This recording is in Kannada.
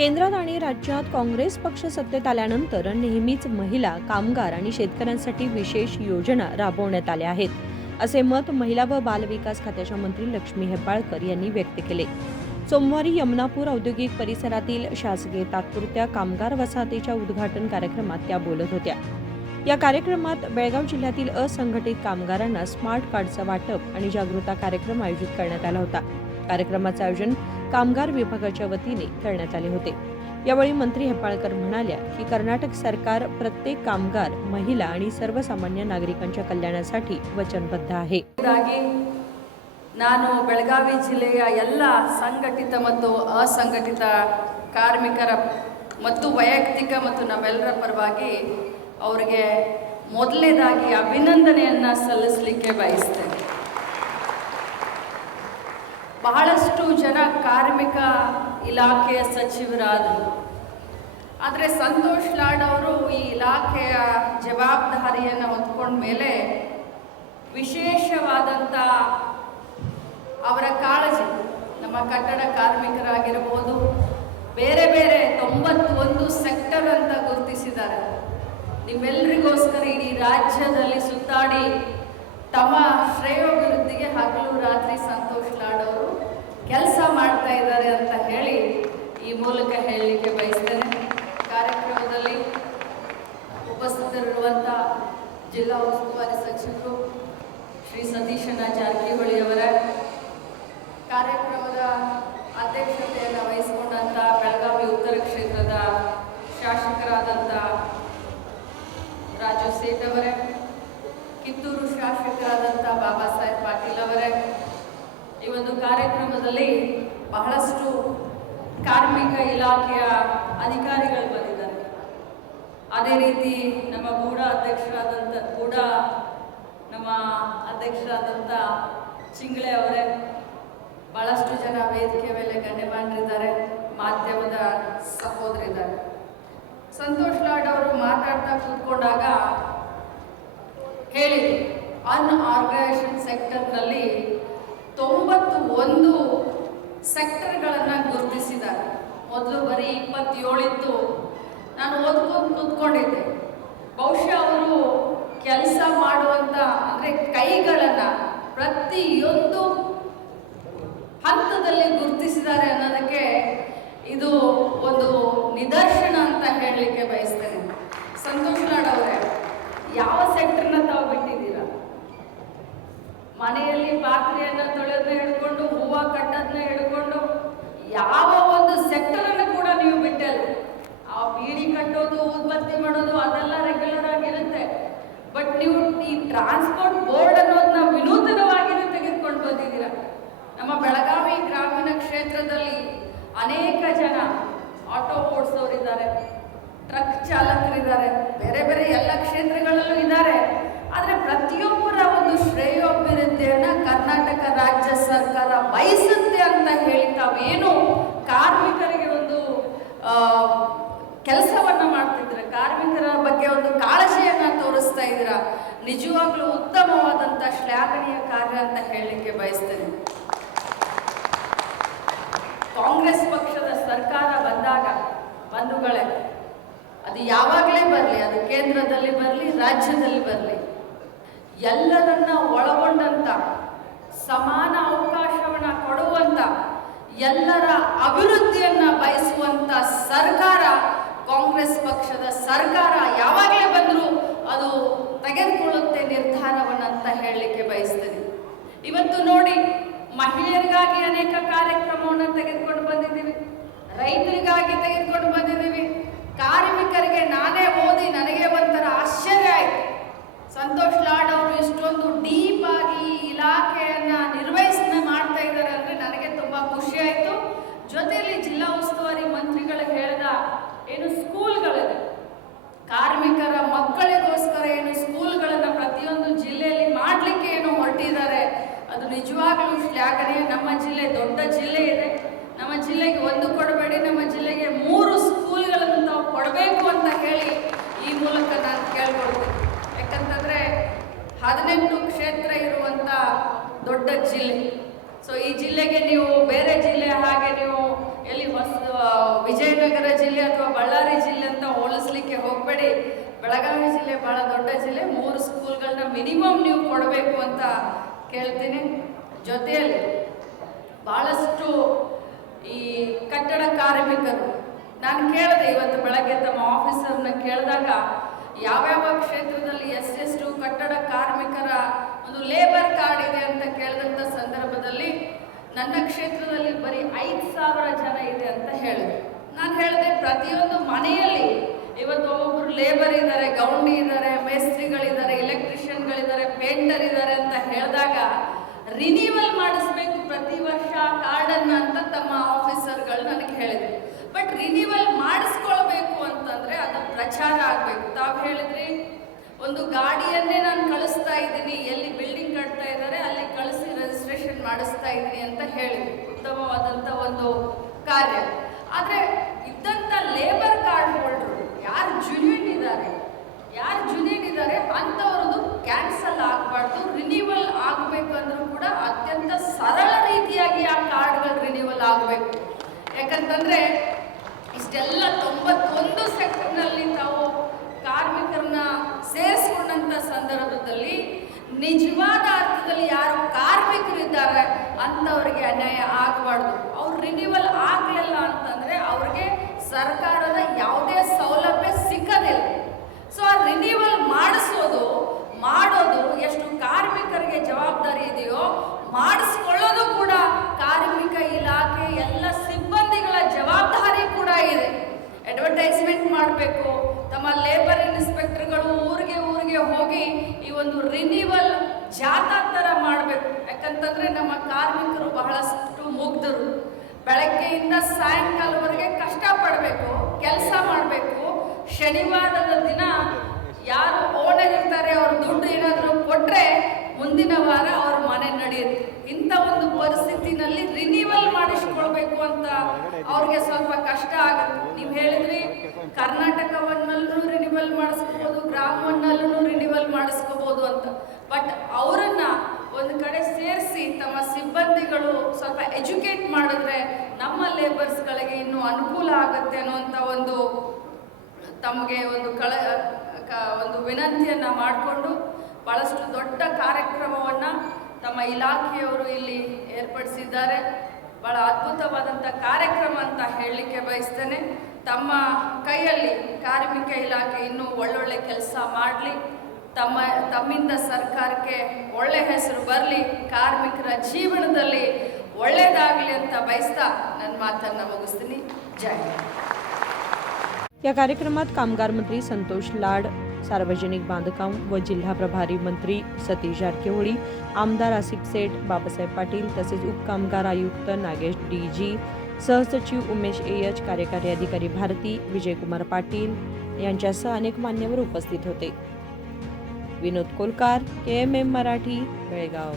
केंद्रात आणि राज्यात काँग्रेस पक्ष सत्तेत आल्यानंतर नेहमीच महिला, कामगार आणि शेतकऱ्यांसाठी विशेष योजना राबवण्यात आल्या आहेत, असे मत महिला व बालविकास खात्याच्या मंत्री लक्ष्मी हेब्बाळकर यांनी व्यक्त केले. सोमवारी यमुनापूर औद्योगिक परिसरातील शासकीय तात्पुरत्या कामगार वसाहतीच्या उद्घाटन कार्यक्रमात त्या बोलत होत्या. या कार्यक्रमात बेळगाव जिल्ह्यातील असंघटित कामगारांना स्मार्ट कार्डचं वाटप आणि जागृती कार्यक्रम आयोजित करण्यात आला होता. कार्यक्रमाचे आयोजन कामगार विभागाच्या वतीने करण्यात आले होते. यावेळी मंत्री हेब्बाळकर म्हणाल्या की कर्नाटक सरकार प्रत्येक कामगार, महिला आणि सर्वसामान्य नागरिकांच्या कल्याणासाठी वचनबद्ध आहे. ನಾನು ಬೆಳಗಾವಿ ಜಿಲ್ಲೆಯ ಎಲ್ಲ ಸಂಘಟಿತ ಮತ್ತು ಅಸಂಘಟಿತ ಕಾರ್ಮಿಕರ ಮತ್ತು ವೈಯಕ್ತಿಕ ಮತ್ತು ನಮ್ಮೆಲ್ಲರ ಪರವಾಗಿ ಅವರಿಗೆ ಮೊದಲನೇದಾಗಿ ಅಭಿನಂದನೆಯನ್ನು ಸಲ್ಲಿಸಲಿಕ್ಕೆ ಬಯಸ್ತೇನೆ. ಬಹಳಷ್ಟು ಜನ ಕಾರ್ಮಿಕ ಇಲಾಖೆಯ ಸಚಿವರಾದರು. ಆದರೆ ಸಂತೋಷ್ ಲಾಡ್ ಅವರು ಈ ಇಲಾಖೆಯ ಜವಾಬ್ದಾರಿಯನ್ನು ಹೊತ್ಕೊಂಡ ಮೇಲೆ ವಿಶೇಷವಾದಂಥ ಅವರ ಕಾಳಜಿ ನಮ್ಮ ಕಟ್ಟಡ ಕಾರ್ಮಿಕರಾಗಿರ್ಬೋದು, ಬೇರೆ ಬೇರೆ 91 ಸೆಕ್ಟರ್ ಅಂತ ಗುರುತಿಸಿದ್ದಾರೆ. ನಿಮ್ಮೆಲ್ಲರಿಗೋಸ್ಕರ ಇಡೀ ರಾಜ್ಯದಲ್ಲಿ ಸುತ್ತಾಡಿ ತಮ್ಮ ಶ್ರೇಯೋಭಿವೃದ್ಧಿಗೆ ಹಗಲು ರಾತ್ರಿ ಸಂತೋಷ್ ಲಾಡ್ ಅವರು ಕೆಲಸ ಮಾಡ್ತಾ ಇದ್ದಾರೆ ಅಂತ ಹೇಳಿ ಈ ಮೂಲಕ ಹೇಳಲಿಕ್ಕೆ ಬಯಸ್ತೇನೆ. ಕಾರ್ಯಕ್ರಮದಲ್ಲಿ ಉಪಸ್ಥಿತರಿರುವಂಥ ಜಿಲ್ಲಾ ಉಸ್ತುವಾರಿ ಸಚಿವರು ಶ್ರೀ ಸತೀಶಣ್ಣ ಜಾರಕಿಹೊಳಿ ಅವರ, ಕಾರ್ಯಕ್ರಮದ ಅಧ್ಯಕ್ಷತೆಯನ್ನು ವಹಿಸಿಕೊಂಡಂಥ ಬೆಳಗಾವಿ ಉತ್ತರ ಕ್ಷೇತ್ರದ ಶಾಸಕರಾದಂಥ ರಾಜು ಸೇಠ್ ಅವರೇ, ಕಿತ್ತೂರು ಶಾಸಕರಾದಂಥ ಬಾಬಾ ಸಾಹೇಬ್ ಪಾಟೀಲ್ ಅವರೇ, ಈ ಒಂದು ಕಾರ್ಯಕ್ರಮದಲ್ಲಿ ಬಹಳಷ್ಟು ಕಾರ್ಮಿಕ ಇಲಾಖೆಯ ಅಧಿಕಾರಿಗಳು ಬಂದಿದ್ದಾರೆ. ಅದೇ ರೀತಿ ನಮ್ಮ ಅಧ್ಯಕ್ಷರಾದಂಥ ಚಿಂಗ್ಳೆ ಅವರೇ, ಬಹಳಷ್ಟು ಜನ ವೇದಿಕೆ ಮೇಲೆ ಗಣ್ಯಮಾನ್ಯರಿದ್ದಾರೆ, ಮಾಧ್ಯಮದ ಸಹೋದರಿದ್ದಾರೆ. ಸಂತೋಷ್ ಲಾಡ್ ಅವರು ಮಾತಾಡ್ತಾ ಕೂತ್ಕೊಂಡಾಗ ಹೇಳಿದರು, ಅನ್ಆರ್ಗನೈಸ್ಡ್ ಸೆಕ್ಟರ್ನಲ್ಲಿ 91 ಸೆಕ್ಟರ್ಗಳನ್ನು ಗುರುತಿಸಿದ್ದಾರೆ. ಮೊದಲು ಬರೀ 27 ಇತ್ತು. ನಾನು ಓದ್ಕೊಂಡು ಕೂತ್ಕೊಂಡಿದ್ದೆ. ಬಹುಶಃ ಅವರು ಕೆಲಸ ಮಾಡುವಂಥ ಅಂದರೆ ಕೈಗಳನ್ನು ಪ್ರತಿಯೊಂದು ಹಂತದಲ್ಲಿ ಗುರುತಿಸಿದ್ದಾರೆ ಅನ್ನೋದಕ್ಕೆ ಇದು ಒಂದು ನಿದರ್ಶನ ಅಂತ ಹೇಳಲಿಕ್ಕೆ ಬಯಸ್ತೇನೆ. ಸಂತೋಷ್ ಲಾಡ್ ಅವರೇ, ಯಾವ ಸೆಕ್ಟರ್ನ ತಾವು ಬಿಟ್ಟಿದ್ದೀರಾ? ಮನೆಯಲ್ಲಿ ಪಾತ್ರೆಯನ್ನು ತೊಳೆಯೋದನ್ನ ಹಿಡ್ಕೊಂಡು, ಹೂವು ಕಟ್ಟೋದನ್ನ ಹಿಡ್ಕೊಂಡು ಯಾವ ಒಂದು ಸೆಕ್ಟರನ್ನು ಕೂಡ ನೀವು ಬಿಟ್ಟಲ್ಲ. ಆ ಬೀಡಿ ಕಟ್ಟೋದು, ಊದ್ಬತ್ತಿ ಮಾಡೋದು ಅದೆಲ್ಲ ರೆಗ್ಯುಲರ್ ಆಗಿರುತ್ತೆ. ಬಟ್ ನೀವು ಈ ಟ್ರಾನ್ಸ್ಪೋರ್ಟ್ ಬೋರ್ಡ್ ಅನ್ನೋದನ್ನ ವಿನೂತನವಾಗಿ ತೆಗೆದುಕೊಂಡು ಬಂದಿದ್ದೀರಾ. ನಮ್ಮ ಬೆಳಗಾವಿ ಗ್ರಾಮೀಣ ಕ್ಷೇತ್ರದಲ್ಲಿ ಅನೇಕ ಜನ ಆಟೋ ಓಡಿಸೋರಿದ್ದಾರೆ, ಟ್ರಕ್ ಚಾಲಕರಿದ್ದಾರೆ, ಬೇರೆ ಬೇರೆ ಎಲ್ಲ ಕ್ಷೇತ್ರಗಳಲ್ಲೂ ಇದ್ದಾರೆ. ಆದರೆ ಪ್ರತಿಯೊಬ್ಬರ ಒಂದು ಶ್ರೇಯೋಭಿವೃದ್ಧಿಯನ್ನು ಕರ್ನಾಟಕ ರಾಜ್ಯ ಸರ್ಕಾರ ಬಯಸುತ್ತೆ ಅಂತ ಹೇಳಿ ತಾವೇನು ಕಾರ್ಮಿಕರಿಗೆ ಒಂದು ಕೆಲಸವನ್ನು ಮಾಡ್ತಿದ್ದೀರ, ಕಾರ್ಮಿಕರ ಬಗ್ಗೆ ಒಂದು ಕಾಳಜಿಯನ್ನು ತೋರಿಸ್ತಾ ಇದ್ದೀರಾ, ನಿಜವಾಗ್ಲೂ ಉತ್ತಮವಾದಂಥ ಶ್ಲಾಘನೀಯ ಕಾರ್ಯ ಅಂತ ಹೇಳಲಿಕ್ಕೆ ಬಯಸ್ತೇನೆ. ಕಾಂಗ್ರೆಸ್ ಪಕ್ಷದ ಸರ್ಕಾರ ಬಂದಾಗ ಬಂಧುಗಳೇ, ಅದು ಯಾವಾಗಲೇ ಬರಲಿ, ಅದು ಕೇಂದ್ರದಲ್ಲಿ ಬರಲಿ, ರಾಜ್ಯದಲ್ಲಿ ಬರಲಿ, ಎಲ್ಲರನ್ನ ಒಳಗೊಂಡಂಥ ಸಮಾನ ಅವಕಾಶವನ್ನು ಕೊಡುವಂಥ, ಎಲ್ಲರ ಅಭಿವೃದ್ಧಿಯನ್ನು ಬಯಸುವಂಥ ಸರ್ಕಾರ ಕಾಂಗ್ರೆಸ್ ಪಕ್ಷದ ಸರ್ಕಾರ ಯಾವಾಗಲೇ ಬಂದರೂ ಅದು ತೆಗೆದುಕೊಳ್ಳುತ್ತೆ ನಿರ್ಧಾರವನ್ನು ಅಂತ ಹೇಳಲಿಕ್ಕೆ ಬಯಸ್ತೇನೆ. ಇವತ್ತು ನೋಡಿ, ಮಹಿಳೆಯರಿಗಾಗಿ ಅನೇಕ ಕಾರ್ಯಕ್ರಮವನ್ನು ತೆಗೆದುಕೊಂಡು ಬಂದಿದ್ದೀವಿ, ರೈತರಿಗಾಗಿ ತೆಗೆದುಕೊಂಡು ಬಂದಿದ್ದೀವಿ, ಕಾರ್ಮಿಕರಿಗೆ ನಾನೇ ಓದಿ ನನಗೆ ಒಂಥರ ಆಶ್ಚರ್ಯ ಆಯಿತು. ಸಂತೋಷ್ ಲಾಡ್ ಅವರು ಇಷ್ಟೊಂದು ಡೀಪ್ ಆಗಿ ಇಲಾಖೆಯನ್ನು ನಿರ್ವಹಣೆ ಮಾಡ್ತಾ ಇದ್ದಾರೆ ಅಂದರೆ ನನಗೆ ತುಂಬ ಖುಷಿ ಆಯಿತು. ಜೊತೆಯಲ್ಲಿ ಜಿಲ್ಲಾ ಉಸ್ತುವಾರಿ ಮಂತ್ರಿಗಳು ಹೇಳಿದ ಏನು ಸ್ಕೂಲ್ಗಳಿದೆ, ಕಾರ್ಮಿಕರ ಮಕ್ಕಳಿಗೋಸ್ಕರ ಏನು ಸ್ಕೂಲ್ಗಳನ್ನು ಪ್ರತಿಯೊಂದು ಜಿಲ್ಲೆಯಲ್ಲಿ ಮಾಡಲಿಕ್ಕೆ ಏನು ಹೊರಟಿದ್ದಾರೆ, ಅದು ನಿಜವಾಗ್ಲೂ ಶ್ಲಾಘನೀಯ. ನಮ್ಮ ಜಿಲ್ಲೆ ದೊಡ್ಡ ಜಿಲ್ಲೆ ಇದೆ. ನಮ್ಮ ಜಿಲ್ಲೆಗೆ 1 ಕೊಡಬೇಡಿ, ನಮ್ಮ ಜಿಲ್ಲೆಗೆ 3 ಸ್ಕೂಲ್ಗಳನ್ನು ತಾವು ಕೊಡಬೇಕು ಅಂತ ಹೇಳಿ ಈ ಮೂಲಕ ನಾನು ಕೇಳ್ಕೊಳ್ತೀನಿ. ಯಾಕಂತಂದರೆ 18 ಕ್ಷೇತ್ರ ಇರುವಂಥ ದೊಡ್ಡ ಜಿಲ್ಲೆ. ಸೊ ಈ ಜಿಲ್ಲೆಗೆ ನೀವು ಬೇರೆ ಜಿಲ್ಲೆ ಹಾಗೆ ನೀವು ಬಳ್ಳಾರಿ ಜಿಲ್ಲೆ ಅಂತ ಹೋಲಿಸ್ಲಿಕ್ಕೆ ಹೋಗಬೇಡಿ. ಬೆಳಗಾವಿ ಜಿಲ್ಲೆ ಬಹಳ ದೊಡ್ಡ ಜಿಲ್ಲೆ. 3 ಸ್ಕೂಲ್ಗಳನ್ನ ಮಿನಿಮಮ್ ನೀವು ಕೊಡಬೇಕು ಅಂತ ಕೇಳ್ತೀನಿ. ಜೊತೆಯಲ್ಲಿ ಬಹಳಷ್ಟು ಈ ಕಟ್ಟಡ ಕಾರ್ಮಿಕರು, ನಾನು ಕೇಳಿದೆ ಇವತ್ತು ಬೆಳಗ್ಗೆ ತಮ್ಮ ಆಫೀಸರ್ನ ಕೇಳಿದಾಗ ಯಾವ್ಯಾವ ಕ್ಷೇತ್ರದಲ್ಲಿ ಎಷ್ಟು ಕಟ್ಟಡ ಕಾರ್ಮಿಕರ ಒಂದು ಲೇಬರ್ ಕಾರ್ಡ್ ಇದೆ ಅಂತ ಕೇಳಿದಂಥ ಸಂದರ್ಭದಲ್ಲಿ ನನ್ನ ಕ್ಷೇತ್ರದಲ್ಲಿ ಬರೀ 5,000 ಜನ ಇದೆ ಅಂತ ಹೇಳಿದ್ರು. ನಾನು ಹೇಳಿದೆ ಪ್ರತಿಯೊಂದು ಮನೆಯಲ್ಲಿ ಇವತ್ತು ಒಬ್ಬೊಬ್ರು ಲೇಬರ್ ಇದ್ದಾರೆ, ಗೌಂಡಿ ಇದ್ದಾರೆ, ಮೇಸ್ತ್ರಿಗಳಿದ್ದಾರೆ, ಎಲೆಕ್ಟ್ರಿಷಿಯನ್ಗಳಿದ್ದಾರೆ, ಪೇಂಟರ್ ಇದ್ದಾರೆ ಅಂತ ಹೇಳಿದಾಗ ರಿನ್ಯೂವಲ್ ಮಾಡಿಸ್ಬೇಕು ಪ್ರತಿ ವರ್ಷ ಕಾರ್ಡನ್ನು ಅಂತ ತಮ್ಮ ಆಫೀಸರ್ಗಳು ನನಗೆ ಹೇಳಿದ್ರು. ಬಟ್ ರಿನ್ಯೂವಲ್ ಮಾಡಿಸ್ಕೊಳ್ಬೇಕು ಅಂತಂದ್ರೆ ಅದು ಪ್ರಚಾರ ಆಗಬೇಕು. ತಾವು ಹೇಳಿದ್ರಿ ಒಂದು ಗಾಡಿಯನ್ನೇ ನಾನು ಕಳಿಸ್ತಾ ಇದ್ದೀನಿ, ಎಲ್ಲಿ ಬಿಲ್ಡಿಂಗ್ ಕಟ್ತಾ ಇದ್ದಾರೆ ಅಲ್ಲಿ ಕಳಿಸಿ ರಿಜಿಸ್ಟ್ರೇಷನ್ ಮಾಡಿಸ್ತಾ ಇದ್ದೀನಿ ಅಂತ ಹೇಳಿದ್ರು. ಉತ್ತಮವಾದಂಥ ಒಂದು ಕಾರ್ಯ. ಆದರೆ ಇದ್ದಂಥ ಲೇಬರ್ ಕಾರ್ಡ್ ಹೋಲ್ಡ್ರು ಯಾರು ಜುನ್ಯೂನ್ ಇದ್ದಾರೆ ಅಂಥವ್ರದ್ದು ಕ್ಯಾನ್ಸಲ್ ಆಗಬಾರ್ದು. ರಿನ್ಯೂವಲ್ ಆಗಬೇಕಂದ್ರೂ ಕೂಡ ಅತ್ಯಂತ ಸರಳ ರೀತಿಯಾಗಿ ಆ ಕಾರ್ಡ್ಗಳು ರಿನ್ಯೂವಲ್ ಆಗಬೇಕು. ಯಾಕಂತಂದರೆ ಇಷ್ಟೆಲ್ಲ 91 ಸೆಕ್ಟರ್ನಲ್ಲಿ ತಾವು ಕಾರ್ಮಿಕರನ್ನ ಸೇರಿಸ್ಕೊಂಡಂಥ ಸಂದರ್ಭದಲ್ಲಿ ನಿಜವಾದ ಅರ್ಥದಲ್ಲಿ ಯಾರು ಕಾರ್ಮಿಕರು ಇದ್ದಾರೆ ಅಂಥವ್ರಿಗೆ ಅನ್ಯಾಯ ಆಗಬಾರ್ದು. ಅವ್ರು ರಿನ್ಯೂವಲ್ ಆಗಲಿಲ್ಲ ಅಂತಂದರೆ ಅವ್ರಿಗೆ ಸರ್ಕಾರದ ಯಾವುದೇ ಸೌಲಭ್ಯ ಸಿಕ್ಕದಿಲ್ಲ. ಸೊ ಆ ರಿನ್ಯೂವಲ್ ಮಾಡೋದು ಎಷ್ಟು ಕಾರ್ಮಿಕರಿಗೆ ಜವಾಬ್ದಾರಿ ಇದೆಯೋ ಮಾಡಿಸ್ಕೊಳ್ಳೋದು ಕೂಡ ಕಾರ್ಮಿಕ ಇಲಾಖೆ ಎಲ್ಲ ಸಿಬ್ಬಂದಿಗಳ ಜವಾಬ್ದಾರಿ ಕೂಡ ಇದೆ. ಅಡ್ವರ್ಟೈಸ್ಮೆಂಟ್ ಮಾಡಬೇಕು. ತಮ್ಮ ಲೇಬರ್ ಇನ್ಸ್ಪೆಕ್ಟರ್ಗಳು ಊರಿಗೆ ಹೋಗಿ ಈ ಒಂದು ರಿನ್ಯೂವಲ್ ಜಾಥಾ ಥರ ಮಾಡಬೇಕು. ಯಾಕಂತಂದರೆ ನಮ್ಮ ಕಾರ್ಮಿಕರು ಬಹಳಷ್ಟು ಮುಗ್ಧರು. ಬೆಳಗ್ಗೆಯಿಂದ ಸಾಯಂಕಾಲವರೆಗೆ ಕಷ್ಟಪಡಬೇಕು, ಕೆಲಸ ಮಾಡಬೇಕು. ಶನಿವಾರದ ದಿನ ಯಾರು ಓನರ್ ಇರ್ತಾರೆ ಅವ್ರ ದುಡ್ಡು ಏನಾದರೂ ಕೊಟ್ಟರೆ ಮುಂದಿನ ವಾರ ಅವ್ರ ಮನೆ ನಡೆಯುತ್ತೆ. ಇಂಥ ಒಂದು ಪರಿಸ್ಥಿತಿನಲ್ಲಿ ರಿನ್ಯೂವಲ್ ಮಾಡಿಸ್ಕೊಳ್ಬೇಕು ಅಂತ ಅವ್ರಿಗೆ ಸ್ವಲ್ಪ ಕಷ್ಟ ಆಗುತ್ತೆ. ನೀವು ಹೇಳಿದ್ರಿ ಕರ್ನಾಟಕವನ್ನಲ್ಲೂ ರಿನ್ಯೂವಲ್ ಮಾಡಿಸ್ಕೋಬೋದು, ಗ್ರಾಮವನ್ನಲ್ಲೂ ರಿನ್ಯೂವಲ್ ಮಾಡಿಸ್ಕೋಬೋದು ಅಂತ. ಬಟ್ ಅವರನ್ನ ಒಂದು ಕಡೆ ಸೇರಿಸಿ ತಮ್ಮ ಸಿಬ್ಬಂದಿಗಳು ಸ್ವಲ್ಪ ಎಜುಕೇಟ್ ಮಾಡಿದ್ರೆ ನಮ್ಮ ಲೇಬರ್ಸ್ಗಳಿಗೆ ಇನ್ನೂ ಅನುಕೂಲ ಆಗುತ್ತೆ ಅನ್ನುವಂಥ ಒಂದು ತಮಗೆ ಒಂದು ವಿನಂತಿಯನ್ನು ಮಾಡಿಕೊಂಡು ಭಾಳಷ್ಟು ದೊಡ್ಡ ಕಾರ್ಯಕ್ರಮವನ್ನು ತಮ್ಮ ಇಲಾಖೆಯವರು ಇಲ್ಲಿ ಏರ್ಪಡಿಸಿದ್ದಾರೆ. ಭಾಳ ಅದ್ಭುತವಾದಂಥ ಕಾರ್ಯಕ್ರಮ ಅಂತ ಹೇಳಲಿಕ್ಕೆ ಬಯಸ್ತೇನೆ. ತಮ್ಮ ಕೈಯಲ್ಲಿ ಕಾರ್ಮಿಕ ಇಲಾಖೆ ಇನ್ನೂ ಒಳ್ಳೊಳ್ಳೆ ಕೆಲಸ ಮಾಡಲಿ, ತಮ್ಮಿಂದ ಸರ್ಕಾರಕ್ಕೆ ಒಳ್ಳೆ ಹೆಸರು ಬರಲಿ, ಕಾರ್ಮಿಕರ ಜೀವನದಲ್ಲಿ ಒಳ್ಳೆಯದಾಗಲಿ ಅಂತ ಬಯಸ್ತಾ ನನ್ನ ಮಾತನ್ನು ಮುಗಿಸ್ತೀನಿ. ಜೈ ಹಿಂದ್. या कार्यक्रमात कामगार मंत्री संतोष लाड, सार्वजनिक बांधकाम व जिल्हा प्रभारी मंत्री सतीश जारकिहोळी, आमदार आसिफ सेठ, बाबासाहेब पाटील तसेच उपकामगार आयुक्त नागेश डीजी, सहसचिव उमेश एच, कार्यकारी अधिकारी भारती, विजयकुमार पाटील यांच्यासह अनेक मान्यवर उपस्थित होते. विनोद कोलकार, KMM मराठी, बेळगाव.